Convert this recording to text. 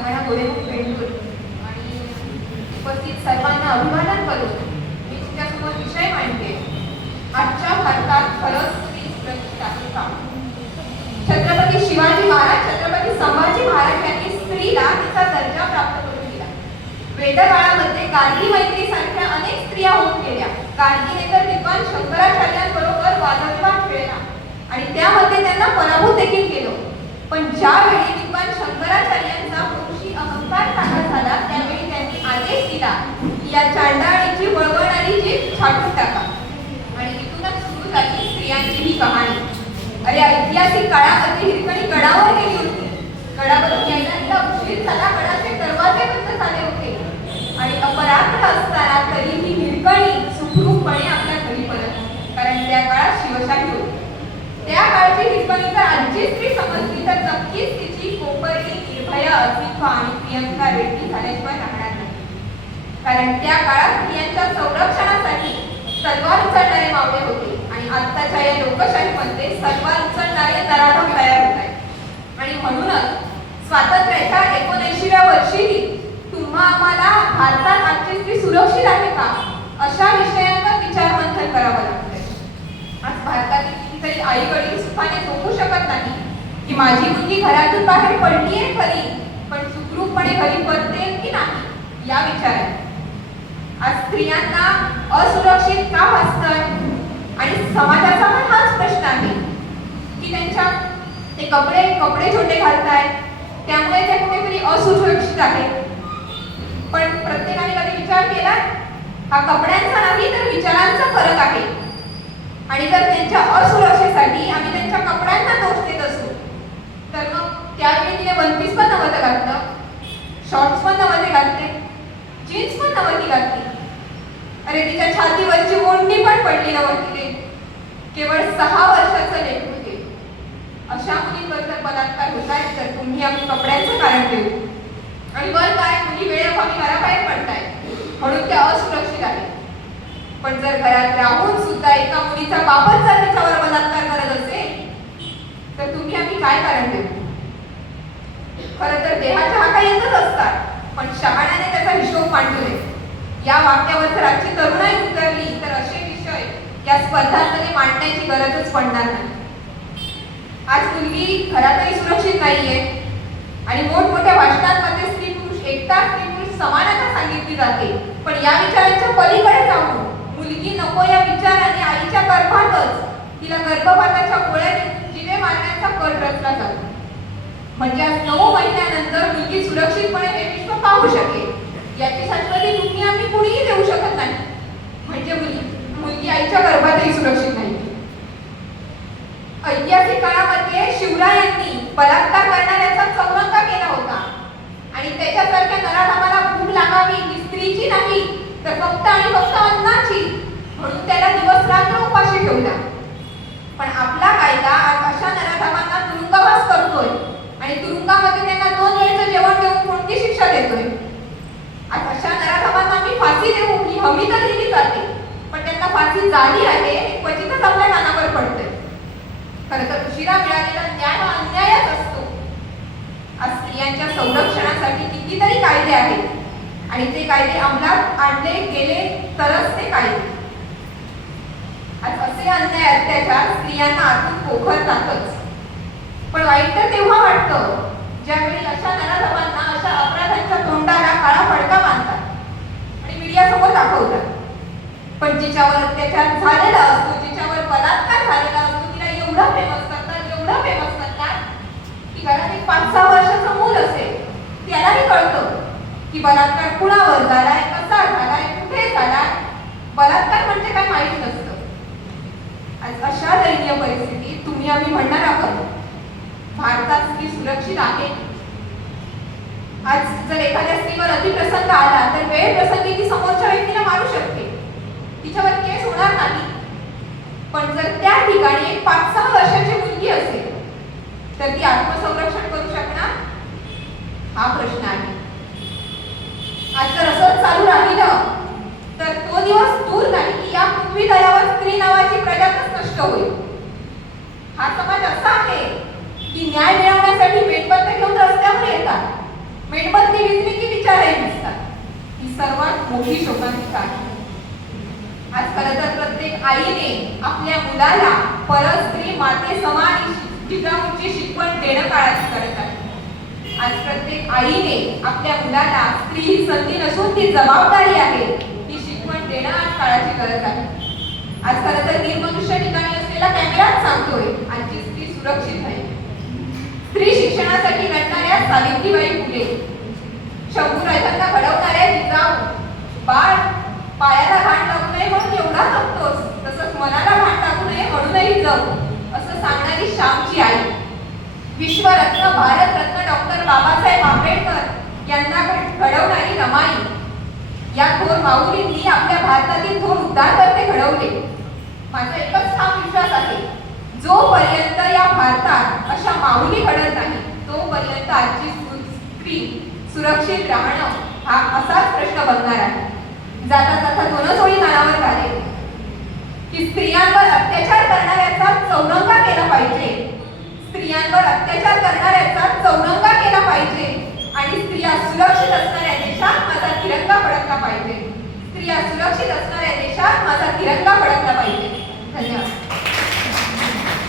नमया गोरेमुख पेंडूर आणि उपस्थित सर्वांना अभिवादन करतो मी तुमच्यासमोर विषय मांडते. आजच्या भारतात खरंच स्त्री सुरक्षित आहे का? छत्रपती शिवाजी महाराज छत्रपती संभाजी महाराज यांनी स्त्रीला तिचा दर्जा प्राप्त करून दिला. वेदकाळामध्ये गांधी मैत्री सारख्या अनेक स्त्रिया होऊन गेल्या. गांधीने तर विद्वान शंकराचार्यांबरोबर वादविवाद खेळला. आणि त्यामध्ये त्यांना पराभूत देखील केलं. पण ज्यावेळी विद्वान शंकराचार्यांचा पुरुषी अहंकार टाका झाला त्यावेळी त्यांनी आदेश दिला की या चांडाळीची वळवणारी जीभ छाटून टाका आणि इथूनच सुरू झाली स्त्रियांची ही कहाणी अरे ऐतिहासिक काळामध्ये हिरकणी गडावर गेली होती. गडावरून यायला तिला उशीर झाला गडाचे दरवाजे बंद झाले होते. आणि अपरात्र असताना तरी ही हिरकणी सुखरूपपणे आपल्या घरी परत कारण त्या काळात शिवशाही होती. त्या काळची हिरकणी जर आजची स्त्री समजली तर नक्कीच तिची कोपरली निर्भय अस्तित्व आणि प्रियंका रेड्डी झाल्याशिवाय राहणार नाही. कारण त्या काळात स्त्रियांच्या संरक्षणासाठी तलवार उचलणारे मावळे होते. आणि आत्ताच्या या लोकशाहीमध्ये सलवार उचलणारे नराधम तयार होत आहेत आणि म्हणूनच स्वातंत्र्याच्या एकोणऐंशीव्या वर्षीही तुम्हा आम्हाला भारतात आमची स्त्री सुरक्षित आहे का? अशा विषयांवर विचार मंथन करावं लागतंय. आज भारतातील कितीतरी आई वडील सुखाने झोपू शकत नाही. की माझी मुलगी घरातून बाहेर पडलीये खरी पण सुखरूपपणे घरी परते की नाही या विचारात आज स्त्रियांना असुरक्षित का भासतात? आणि समाजाचा पण हाच प्रश्न आहे. की त्यांच्या ते कपडे कपडे छोटे घालतायत त्यामुळे ते कुठेतरी असुरक्षित आहे. पण प्रत्येकाने कधी विचार केला? हा कपड्यांचा नाही तर विचारांचा फरक आहे. आणि जर त्यांच्या असुरक्षेसाठी आम्ही त्यांच्या कपड्यांना दोष देत असू तर मग त्यावेळी तिने वन पीस पण नव्हतं घातलं. शॉर्ट्स पण नव्हते घातले. जीन्स पण नव्हती घातली. अरे तिच्या छातीवरची ओढणी पण पडली नव्हती केवळ सहा अशा मुलींबद्दल बलात्कार होत आहेत तर तुम्ही आम्ही कपड्यांचं कारण देऊ. आणि वर काय मुली वेळेअभावी घराबाहेर पडताय म्हणून त्या असुरक्षित आहेत. पण जर घरात राहून सुद्धा एका मुलीचा बापच जर त्याच्यावर बलात्कार करत असेल तर तुम्ही आम्ही काय कारण देऊ? खरं तर देहाच्या हाका येतच असतात पण शहाण्याने त्याचा हिशोब मांडले या वाक्यावर जर आजची तरुणाई उतरली तर असे विषय या स्पर्धांमध्ये मांडण्याची गरजच पडणार नाही. आज मुलगी घरातही सुरक्षित नाहीये. आणि मोठमोठ्या भाषणांमध्ये स्त्री पुरुष एकता स्त्री पुरुष समानता सांगितली जाते. पण या विचारांच्या पलीकडे जाऊन मुलगी नको या विचाराने आईच्या गर्भातच तिला गर्भपाताच्या गोळ्या देऊन जिवे मारण्याचा कट रचला जातो. म्हणजे आज नऊ महिन्यानंतर मुलगी सुरक्षितपणे हे विश्व पाहू शकेल. याची संस्कृती तुम्ही आम्ही कुणीही देऊ शकत नाही. म्हणजे मुलगी मुलगी आईच्या गर्भातही सुरक्षित नाही. बलात्कार करणाऱ्याचा चौरंगा केला होता. आणि त्याच्यासारख्या नराधामाला भूक लागावी ही स्त्रीची नाही तर फक्त आणि फक्त अन्नाची. म्हणून त्याला दिवस रात्र उपाशी ठेवला. पण आपला कायदा आज अशा नराधामांना तुरुंगवास करतोय. आणि तुरुंगामध्ये त्यांना दोन वेळचं जेवण देऊन कोणती शिक्षा देतोय? आज अशा नराधामांना मी फाशी देऊ ही हमी तर दिली जाते. पण त्यांना फाशी झाली आहे क्वचितच आपल्या कानावर पडते खरं तर उशिरा मिळालेला न्याय हा अन्यायच असतो. आज स्त्रियांच्या संरक्षणासाठी कितीतरी कायदे आहेत. आणि ते कायदे अंमलात आणले गेले तरच ते कायदे आज असे अन्याय अत्याचार स्त्रियांना आतून पोखरतातच. पण वाईट तर तेव्हा वाटतं ज्यावेळी अशा नराधमांना अशा अपराधांच्या तोंडाला काळा फडका बांधतात. आणि मीडियासमोर दाखवतात. पण जिच्यावर अत्याचार झालेला असतो जिच्यावर बलात्कार झालेला असतो एवढं फेमस करतात एवढं फेमस करतात की घरात एक पाच सहा वर्षाचं मूल असेल त्यालाही कळतं की बलात्कार कुणावर झालाय कसा झालाय कुठे झालाय बलात्कार म्हणजे काय माहीत नसतं. आज अशा दयनीय परिस्थितीत तुम्ही आम्ही म्हणणार आहोत भारतात स्त्री सुरक्षित आहे. आज जर एखाद्या स्त्रीवर अतिप्रसंग आला तर वेळ प्रसंगी ती समोरच्या व्यक्तीला मारू शकते. तिच्यावर केस होणार नाही. पण जर त्या ठिकाणी एक पाच सहा वर्षाची मुलगी असेल तर ती आत्मसंरक्षण करू शकणार? हा प्रश्न आहे. आज जर असंच चालू राहिलं तर तो दिवस दूर नाही की या पृथ्वी दलावर स्त्री नावाची प्रजातच नष्ट होईल. हा समाज असा आहे की न्याय मिळवण्यासाठी मेणबत्त्या घेऊन रस्त्यावर येतात. मेणबत्ती विजली की विचारही नसतात. ही सर्वात मोठी शोकांतिका आहे. आज खरं तर प्रत्येक आईने आपल्या मुलाला परस्त्री माते समान जिजाऊंची शिकवण देणं काळाची गरज आहे. आज प्रत्येक आईने आपल्या मुलाला स्त्री ही संधी नसून ती जबाबदारी आहे ही शिकवण देणं आज काळाची गरज आहे. आज खरं तर निर्मनुष्य ठिकाणी असलेला कॅमेराच सांगतोय आजची स्त्री सुरक्षित आहे. स्त्री शिक्षणासाठी लढणाऱ्या सावित्रीबाई फुले शंभू राजांना घडवणाऱ्या जिजाऊ बाळ पायाला घाण लागू नये म्हणून एवढा जगतोस तसंच मनाला घाण लागू नये म्हणूनही जग असं सांगणारी श्यामची आई. विश्वरत्न भारतरत्न डॉक्टर बाबासाहेब आंबेडकर यांना घड- घडवणारी रमाई. या थोर माऊलींनी आपल्या भारतातील थोर उद्धारकर्ते घडवले. माझा एकच ठाम विश्वास आहे. जोपर्यंत या भारतात अशा माऊली घडत नाही तोपर्यंत आजची स्त्री सुरक्षित राहणं हा असाच प्रश्न बनणार आहे. जाता जाता दोनच ओळी मनावर झाले की स्त्रियांवर अत्याचार करणाऱ्याचा चौरंगा केला पाहिजे. स्त्रियांवर अत्याचार करणाऱ्याचा